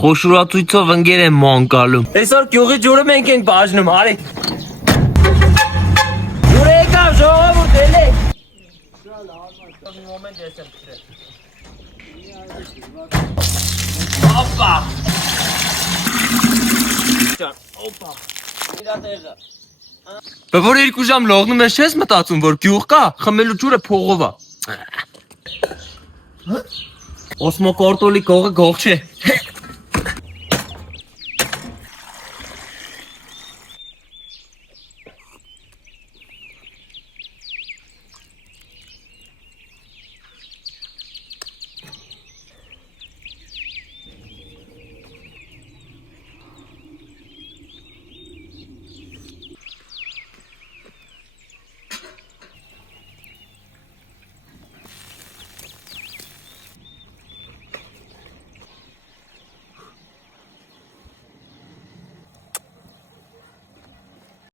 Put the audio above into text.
Խոշորացույցով ընկեր եմ մանկալում։ Այսօր գյուղի ջուրը մենք ենք բաժնում, արի։ Ջուրը եկավ, ժողովուրդ, ելեք։ Մի մոմենտ ես եմ քրել։ Опа։ Օպա։ Իրա տեղը։ Բայց որ 2 ժամ լողնում ես, չես մտածում, որ գյուղ կա, խմելու ջուրը փողով է։ Օսմոկորտոլի կողը գող չէ։